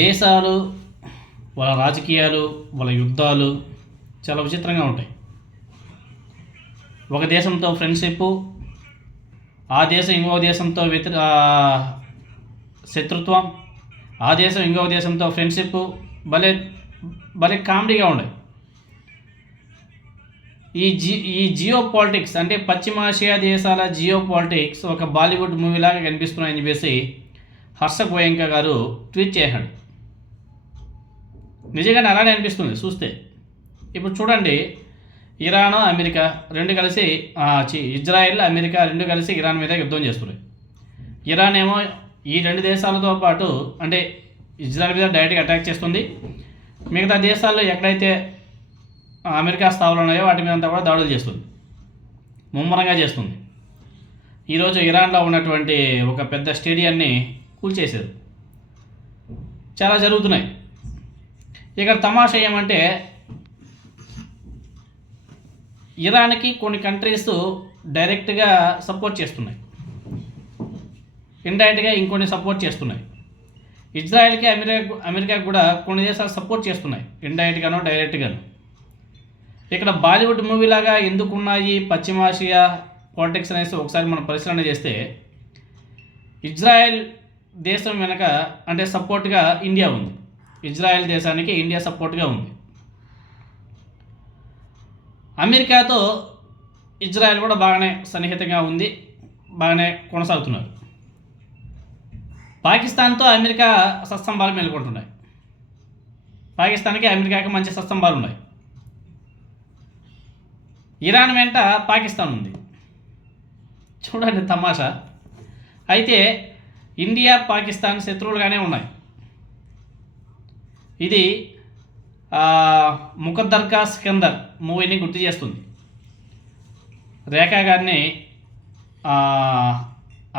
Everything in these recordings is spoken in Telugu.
దేశాలు, వాళ్ళ రాజకీయాలు, వాళ్ళ యుద్ధాలు చాలా విచిత్రంగా ఉంటాయి. ఒక దేశంతో ఫ్రెండ్షిప్, ఆ దేశం ఇంకో దేశంతో శత్రుత్వం, ఆ దేశం ఇంకో దేశంతో ఫ్రెండ్షిప్, భలే భలే కామెడీగా ఉన్నాయి. ఈ జియో పాలిటిక్స్ అంటే పశ్చిమాసియా దేశాల జియో పాలిటిక్స్ ఒక బాలీవుడ్ మూవీలాగా కనిపిస్తున్నాయని చెప్పేసి హర్ష గోయంకా గారు ట్వీట్ చేశాడు. నిజంగానే అలానే అనిపిస్తుంది చూస్తే. ఇప్పుడు చూడండి, ఇరాన్, అమెరికా రెండు కలిసి ఇజ్రాయెల్, అమెరికా రెండు కలిసి ఇరాన్ మీద యుద్ధం చేస్తున్నాయి. ఇరాన్ ఏమో ఈ రెండు దేశాలతో పాటు అంటే ఇజ్రాయెల్ మీద డైరెక్ట్గా అటాక్ చేస్తుంది. మిగతా దేశాల్లో ఎక్కడైతే అమెరికా స్థావరాలు ఉన్నాయో వాటి మీద అంతా కూడా దాడులు చేస్తుంది, ముమ్మరంగా చేస్తుంది. ఈరోజు ఇరాన్లో ఉన్నటువంటి ఒక పెద్ద స్టేడియాన్ని కూల్చేశారు. చాలా జరుగుతున్నాయి. ఇక్కడ తమాషా ఏమంటే ఇరాన్కి కొన్ని కంట్రీస్ డైరెక్ట్గా సపోర్ట్ చేస్తున్నాయి, ఇండైరెక్ట్గా ఇంకొన్ని సపోర్ట్ చేస్తున్నాయి. ఇజ్రాయెల్కి అమెరికాకు కూడా కొన్ని దేశాలు సపోర్ట్ చేస్తున్నాయి, ఇండైరెక్ట్గానో డైరెక్ట్గాను. ఇక్కడ బాలీవుడ్ మూవీలాగా ఎందుకున్నాయి పశ్చిమాసియా పాలిటిక్స్ అనేసి ఒకసారి మనం పరిశీలన చేస్తే, ఇజ్రాయెల్ దేశం వెనక అంటే సపోర్ట్గా ఇండియా ఉంది. ఇజ్రాయెల్ దేశానికి ఇండియా సపోర్ట్గా ఉంది. అమెరికాతో ఇజ్రాయెల్ కూడా బాగానే సన్నిహితంగా ఉంది, బాగానే కొనసాగుతున్నారు. పాకిస్తాన్తో అమెరికా సత్సంబాలు మేలుకుంటున్నాయి. పాకిస్తాన్కి అమెరికాకి మంచి సత్సంబాలు ఉన్నాయి. ఇరాన్ వెంట పాకిస్తాన్ ఉంది. చూడండి తమాషా. అయితే ఇండియా, పాకిస్తాన్ శత్రువులుగానే ఉన్నాయి. ఇది ముఖద్దర్ కా సికందర్ మూవీని గుర్తు చేస్తుంది. రేఖా గారిని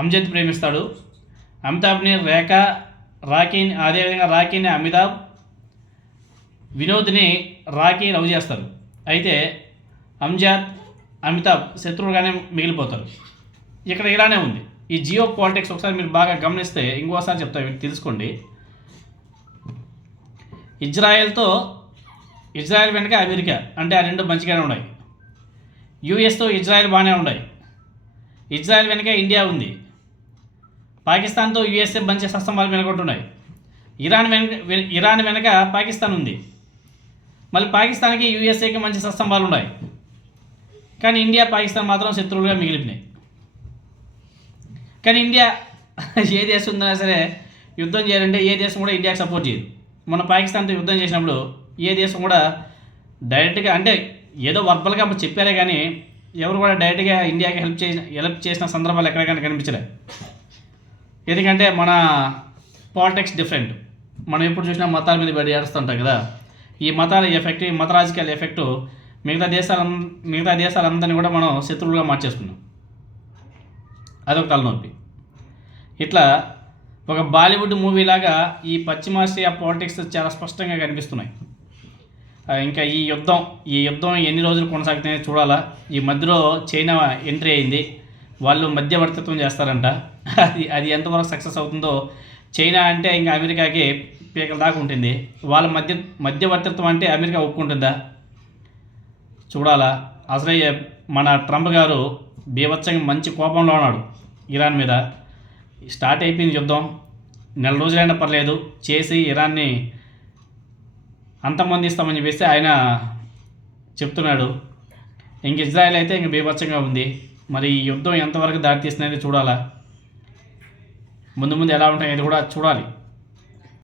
అమ్జద్ ప్రేమిస్తాడు. అమితాబ్ని రేఖా, రాకీని అదేవిధంగా రాకీని అమితాబ్, వినోద్ని రాకీ లవ్ చేస్తారు. అయితే అమ్జద్, అమితాబ్ శత్రువులుగానే మిగిలిపోతారు. ఇక్కడ ఇలానే ఉంది. ఈ జియో పాలిటిక్స్ ఒకసారి మీరు బాగా గమనిస్తే, ఇంకోసారి చెప్తా తెలుసుకోండి. ఇజ్రాయెల్ వెనుక అమెరికా అంటే ఆ రెండు మంచిగానే ఉన్నాయి. యూఎస్తో ఇజ్రాయెల్ బాగానే ఉన్నాయి. ఇజ్రాయెల్ వెనుక ఇండియా ఉంది. పాకిస్తాన్తో యూఎస్ఏ మంచి సత్సంబాలు వెనుకుంటున్నాయి. ఇరాన్ వెనుక పాకిస్తాన్ ఉంది. మళ్ళీ పాకిస్తాన్కి యూఎస్ఏకి మంచి సత్సంబాలు ఉన్నాయి. కానీ ఇండియా, పాకిస్తాన్ మాత్రం శత్రువులుగా మిగిలిపోయినాయి. కానీ ఇండియా ఏ దేశం ఉందన్నా సరే యుద్ధం చేయాలంటే ఏ దేశం కూడా ఇండియాకి సపోర్ట్ చేయదు. మన పాకిస్తాన్తో యుద్ధం చేసినప్పుడు ఏ దేశం కూడా డైరెక్ట్గా అంటే ఏదో వర్బల్గా చెప్పారే కానీ ఎవరు కూడా డైరెక్ట్గా ఇండియాకి హెల్ప్ చేసిన సందర్భాలు ఎక్కడికైనా కనిపించలేదు. ఎందుకంటే మన పాలిటిక్స్ డిఫరెంట్. మనం ఎప్పుడు చూసినా మతాల మీద బయట ఏడుస్తుంటాం కదా. ఈ మతాల ఎఫెక్ట్, ఈ మత రాజకీయాల ఎఫెక్టు మిగతా దేశాలందరినీ కూడా మనం శత్రువులుగా మార్చేసుకున్నాం. అదొక తలనొప్పి. ఇట్లా ఒక బాలీవుడ్ మూవీలాగా ఈ పశ్చిమాసియా పాలిటిక్స్ చాలా స్పష్టంగా కనిపిస్తున్నాయి. ఇంకా ఈ యుద్ధం ఎన్ని రోజులు కొనసాగుతాయో చూడాలా. ఈ మధ్యలో చైనా ఎంట్రీ అయింది. వాళ్ళు మధ్యవర్తిత్వం చేస్తారంట. అది ఎంతవరకు సక్సెస్ అవుతుందో. చైనా అంటే ఇంకా అమెరికాకి పీకల దాకా ఉంటుంది. వాళ్ళ మధ్యవర్తిత్వం అంటే అమెరికా ఒప్పుకుంటుందా చూడాలా. అసలే మన ట్రంప్ గారు బీభత్సంగా మంచి కోపంలో ఉన్నాడు ఇరాన్ మీద. స్టార్ట్ అయిపోయింది యుద్ధం, నెల రోజులైనా పర్లేదు చేసి ఇరాన్ని అంతమందిస్తామని చెప్పేసి ఆయన చెప్తున్నాడు. ఇంక ఇజ్రాయెల్ అయితే ఇంక బీభత్సంగా ఉంది. మరి ఈ యుద్ధం ఎంతవరకు దారితీస్తుందని చూడాలా. ముందు ఎలా ఉంటాయో అది కూడా చూడాలి.